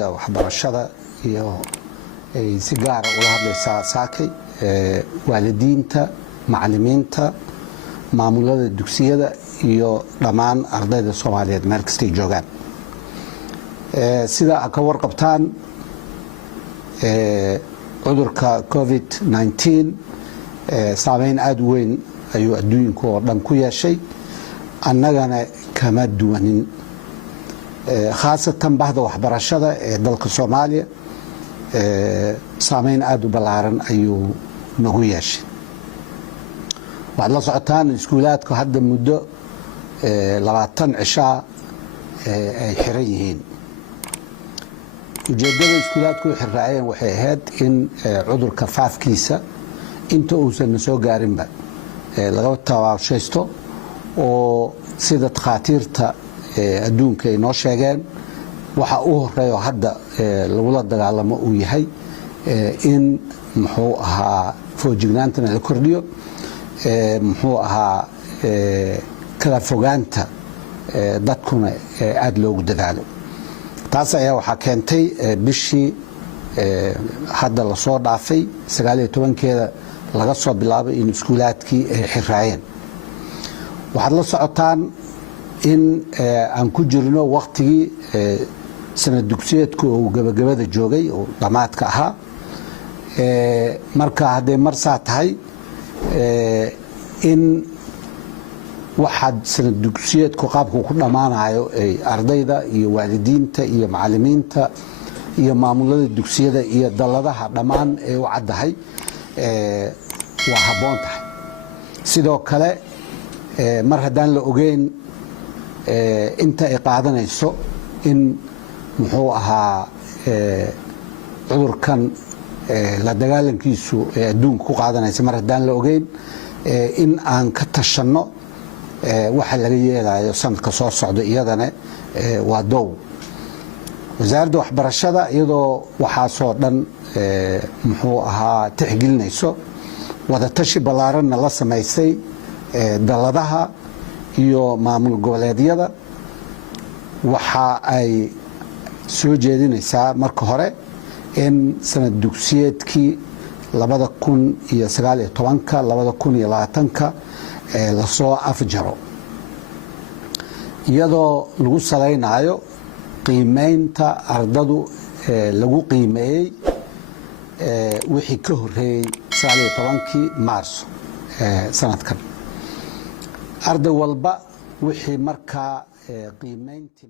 waxbarashada iyo ay si gaar ah ula hadlaysaa saakay waalidiinta macallimiinta maamulada dugsiyada iyo dhammaan ardayda Soomaaliyeed meel kasta ay joogaan sida ka warqabtaan cudurka COVID-19 saameyn aad u weyn ayuu adduunka oo dhan ku yeeshay annagana kama duwanin khaasatan bahda waxbarashada ee dalka Soomaaliya saameyn aad u ballaaran ayuu nagu yeeshay waxaad la socotaan iskuulaadku hadda muddo 20 cishaa ay xiran yihiin ujeedada iskuulaadku xiraayeen waxay ahayd in cudurka faafkiisa inta uusan soo gaarinba laga tawaashaysto oo sida takhaatiirta adduunka ay noo sheegeen waxa uu horeeyo hadda lagula dagaalamo uu yahay in muxuu ahaa foojignaantana la kordhiyo muxuu ahaa kala fogaanta dadkuna aad loogu dadaalo taas ayaa waxaa keentay bishii hadda la soo dhaafay 19keeda laga soo bilaabay in iskuulaadkii ay xiraayeen waxaad la socotaan in aan ku jirno waqtigii sanad dugsiyeedku oo gabagabada joogay oo dhamaadka ahaa marka hadday marsaa tahay in waxaad sanad dugsiyeedku qaabku ku dhammaanayo ay ardayda iyo waalidiinta iyo macallimiinta iyo maamulada dugsiyada iyo dalladaha dhammaan ay u caddahay waa habboon tahay sidoo kale mar haddaan la ogeyn inta ay qaadanayso in muxuu ahaa cudurkan la dagaalankiisu ee adduunka ku qaadanaysa mar haddaan la ogeyn in aan ka tashanno waxa laga yeelayo sanadka soo socda iyadana waa dow wasaaradda waxbarashada iyadoo waxaasoo dhan muxuu ahaa tixgelinayso wadatashi ballaaranna la samaysay dalladaha iyo maamul goboleedyada waxa ay soo jeedinaysaa marka hore in sanad dugsiyeedkii 2019 2020 la soo afjaro iyadoo lagu salaynayo qiimeynta ardadu lagu qiimeeyay wixii ka horeeyay 19 Maarso sanadkan arday walba wixii markaa qiimeyntii